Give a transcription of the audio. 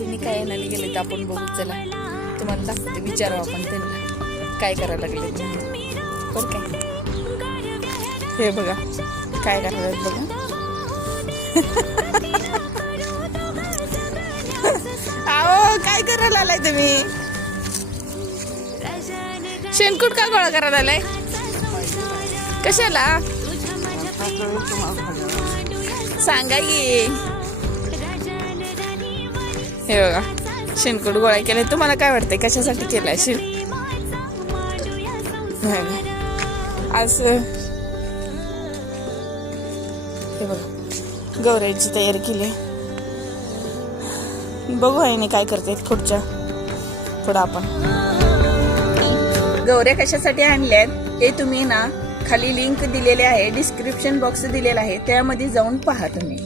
आजींनी काय आणायला गेले तर आपण बघू. चला तुम्हाला दाखवते, विचारू आपण त्यांना काय करायला लागले बरं काय. हे बघा काय करायला बघा. आओ काय करायला आलाय तुम्ही? शेणकूट का गोळा करायला आलाय? कशाला सांगा की. हे बघा शेणकूट गोळा केलाय. तुम्हाला काय वाटतंय कशासाठी केलाय? आज हे बघा गौराईची तयारी केली. बघू आहे काय करते पुढं आपण. गौऱ्या कशासाठी आणल्यात हे तुम्ही ना खाली लिंक दिलेले आहे, डिस्क्रिप्शन बॉक्स दिलेला आहे, त्यामध्ये जाऊन पहा तुम्ही.